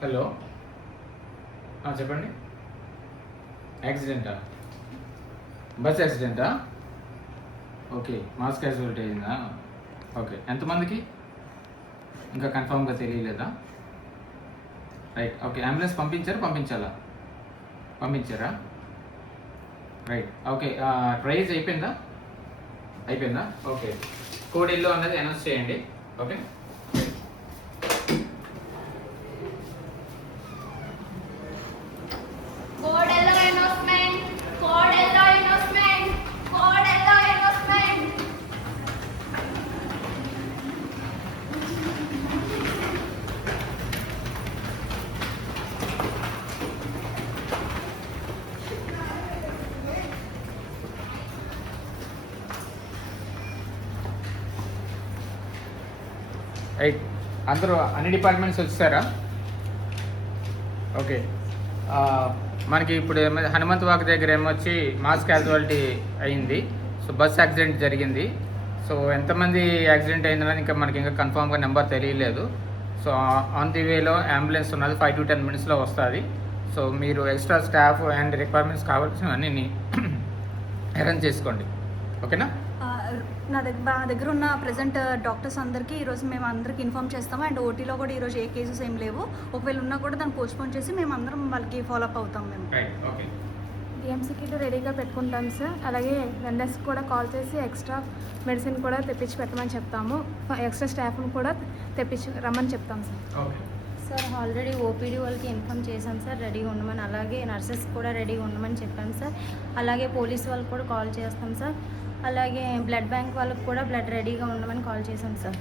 Hello, చెప్పండి. యాక్సిడెంటా? Bus యాక్సిడెంటా? ఓకే, మాస్ క్యాజువాలిటీ అయిందా? ఓకే, ఎంతమందికి ఇంకా కన్ఫామ్గా తెలియలేదా? Right, okay. అంబులెన్స్ పంపించాలా? పంపించారా? Right, okay. ట్రైజ్ అయిపోయిందా? ఓకే. కోడ్ ఎల్లో అన్నది అనౌన్స్ చేయండి. ఓకే. రైట్, అందరూ అన్ని డిపార్ట్మెంట్స్ వచ్చారా? ఓకే. మనకి ఇప్పుడు హనుమంత్ వాక్ దగ్గర ఏమొచ్చి మాస్ క్యాజువాలిటీ అయింది. సో బస్ యాక్సిడెంట్ జరిగింది. సో ఎంతమంది యాక్సిడెంట్ అయిందనేది ఇంకా మనకి ఇంకా కన్ఫామ్గా నెంబర్ తెలియలేదు. సో ఆన్ ది వేలో అంబులెన్స్ ఉన్నది 5 to 10 minutesలో వస్తుంది. సో మీరు ఎక్స్ట్రా స్టాఫ్ అండ్ రిక్వైర్మెంట్స్ కావాల్సినవన్నీ అరేంజ్ చేసుకోండి. ఓకేనా? మా దగ్గర ఉన్న ప్రజెంట్ డాక్టర్స్ అందరికీ ఈరోజు మేము అందరికీ ఇన్ఫామ్ చేస్తాము. అండ్ ఓటీలో కూడా ఈరోజు ఏ కేసెస్ ఏం లేవు. ఒకవేళ ఉన్నా కూడా దాన్ని పోస్ట్పోన్ చేసి మేము అందరం వాళ్ళకి ఫాలోఅప్ అవుతాం. మేము డిఎంసీకి రెడీగా పెట్టుకుంటాం సార్. అలాగే వెండర్స్కి కూడా కాల్ చేసి ఎక్స్ట్రా మెడిసిన్ కూడా తెప్పించి పెట్టమని చెప్తాము. ఎక్స్ట్రా స్టాఫ్ని కూడా తెప్పించి రమ్మని చెప్తాం సార్. సార్ ఆల్రెడీ ఓపీడీ వాళ్ళకి ఇన్ఫామ్ చేశాం సార్, రెడీగా ఉండమని. అలాగే నర్సెస్ కూడా రెడీగా ఉండమని చెప్పాం సార్. అలాగే పోలీస్ వాళ్ళకి కూడా కాల్ చేస్తాం సార్. అలాగే బ్లడ్ బ్యాంక్ వాళ్ళకి కూడా బ్లడ్ రెడీగా ఉండమని కాల్ చేశాం సార్.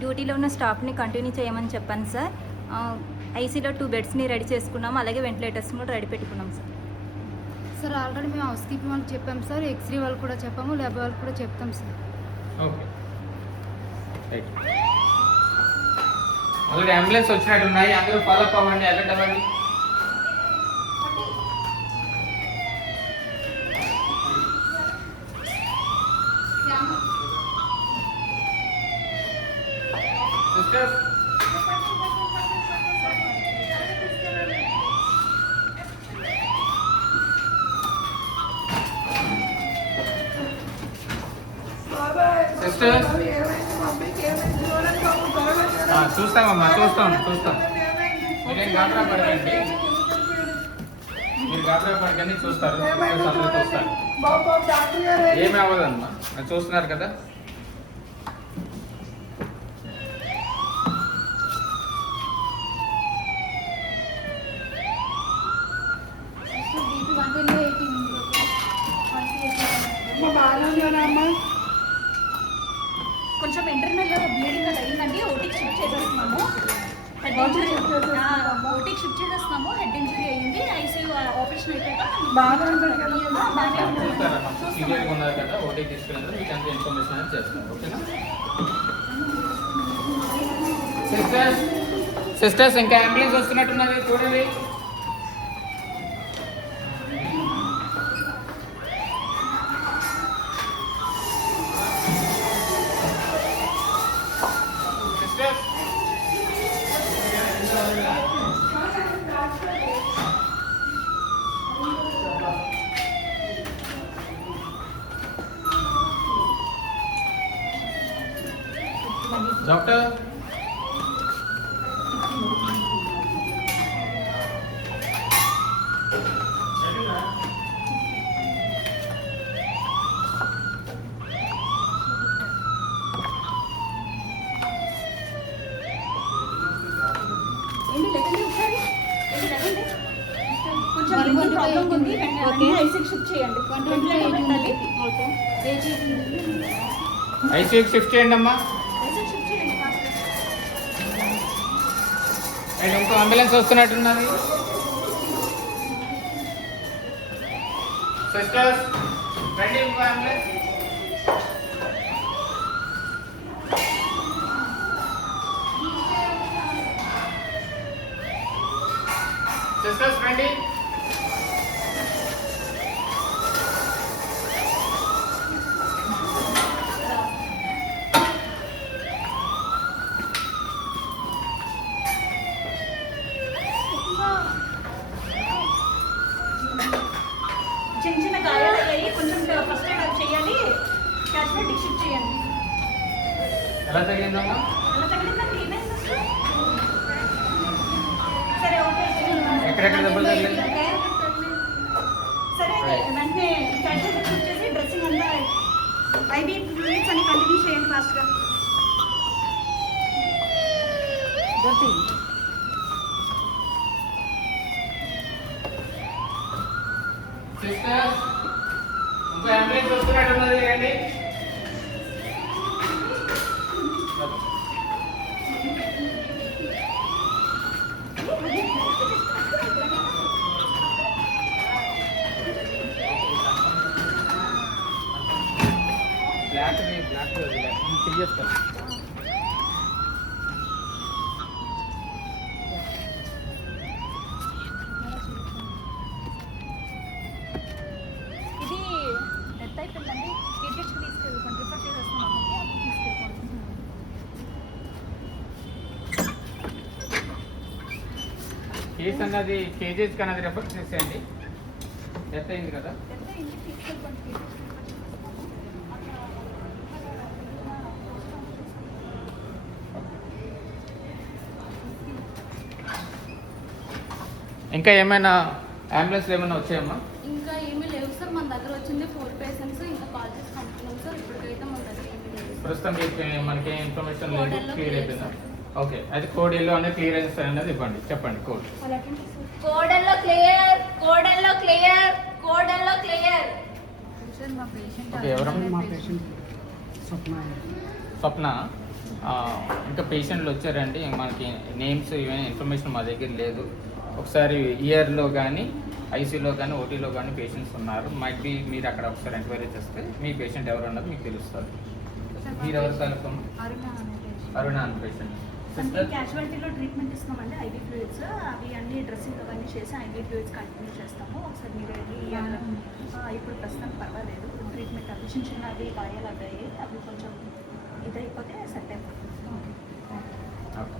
డ్యూటీలో ఉన్న స్టాఫ్ని కంటిన్యూ చేయమని చెప్పాను సార్. ఐసీలో 2 బెడ్స్ని రెడీ చేసుకున్నాము. అలాగే వెంటిలేటర్స్ని కూడా రెడీ పెట్టుకున్నాం సార్. సార్ ఆల్రెడీ మేము హౌస్ కీపింగ్ వాళ్ళకి చెప్పాం సార్. ఎక్స్రే వాళ్ళకి కూడా చెప్పాము, ల్యాబ్ వాళ్ళకి కూడా చెప్తాం సార్. ఓకే. ఆల్రెడీ అంబులెన్స్ వచ్చినట్టున్నాయి, అందరూ ఫాలోఅప్ అవ్వండి, అలర్ట్ అవ్వండి. సిస్టర్స్, చూస్తామమ్మా, చూస్తాం. మీరేం గాబరా పడకండి, చూస్తారు. ఏమి అవ్వదమ్మా, చూస్తున్నారు కదా. కొంచెం ఇంటర్నల్ బ్లీడింగ్ అది అయిందండి. ఓటీకి షిఫ్ట్ చేసేస్తున్నాము. హెడ్ ఇంజరీ అయ్యింది. ఐసీయూ ఆపరేషన్ అయిపోయాక సిస్టర్స్, ఇంకా అంబులెన్స్ వస్తున్నట్టున్నది, చూడండి. డాక్టర్, ఐసీయూకి షిఫ్ట్ చేయండి అమ్మా. అండ్ ఇంకో అంబులెన్స్ వస్తున్నట్టున్నది. సిస్టర్స్, రండి, ఇంకో అంబులెన్స్. సిస్టర్స్, రండి. చెక్ చేయండి. ఎలా తగ్గిందమ్మా? ఎలా తగిలిందండి? ఏమైంది అసలు? సరే ఓకే. ఎక్కడెక్కడ దెబ్బలు తగిలింది? సరే వెంటనే క్యాన్సర్ వచ్చేసి డ్రెస్సింగ్ అంతా ఐబీ ఫ్లూయిడ్స్ అని కంటిన్యూ చేయండి ఫాస్ట్గా. సిస్టర్, ఇంకో అంబులెన్స్ వస్తున్నట్టున్నది, రండి. బ్లాక్ చెయ్యేస్తాను. ఇది డెత్ అయిపోయిందండి. కేజీహెచ్కి తీసుకెళ్ళిపోండి. రిఫర్ చేసేస్తాం అక్కడికి, అప్పుడు తీసుకెళ్ళిపోండి. కేసు అన్నది కేజీస్ అన్నది రెఫర్ చేసేయండి. డెత్ అయింది కదా. డెత్ అయింది, తీసుకెళ్ళిపోండి. కేజీహెచ్కి రిఫర్ చేసేస్తాము. ఇంకా ఏమైనా అంబులెన్స్లు ఏమైనా వచ్చాయమ్మా? ఇంకా ఏమీ లేవు సార్. మన దగ్గర వచ్చింది 4 పేషెంట్స్. ఇంకా కాల్ చేసి కనుక్కున్నాం సార్. ఇప్పటికైతే మన దగ్గర ఏమీ లేవు. ప్రస్తుతం మనకి ఇన్ఫర్మేషన్ లేదు, కోడెల్లో క్లియర్ clear అయిపోయిందా? ఓకే, అయితే కోడ్ ఎల్లో అనేది క్లియరెన్స్ అనేది ఇవ్వండి. చెప్పండి code. Code yellow clear, code yellow clear, code yellow clear. Sir మా పేషెంట్ ఓకే, ఎవరమ్మా? మా పేషెంట్ స్వప్న. ఇంకా పేషెంట్లు వచ్చారండి. మనకి నేమ్స్ ఇవన్నీ ఇన్ఫర్మేషన్ మా దగ్గర లేదు. ఒకసారి ఇయర్లో కానీ ఐసీలో కానీ ఓటీలో కానీ పేషెంట్స్ ఉన్నారు. మైట్ బి మీరు అక్కడ ఒకసారి ఎంక్వైరీ చేస్తే మీ పేషెంట్ ఎవరు అన్నది మీకు తెలుస్తుంది. మీరు ఎవరు కలుపుతాం? అరుణ అన్న పేషెంట్. అంటే సిస్టర్, క్యాజువాలిటీలో ట్రీట్మెంట్ ఇస్తామండి. ఐబీ ఫ్లూయిడ్స్ అవి అన్ని డ్రెస్సింగ్ అవన్నీ చేసి ఐబీ ఫ్లూయిడ్స్ కంటిన్యూ చేస్తాము. ఒకసారి మీరు వెళ్ళి ఇప్పుడు ప్రస్తుతం పర్వాలేదు. ట్రీట్మెంట్ అవి చిన్న చిన్నవి గాయాలు అవి అవి కొంచెం ఇదైపోతే సెట్ అయిపోతుంది. ఓకే.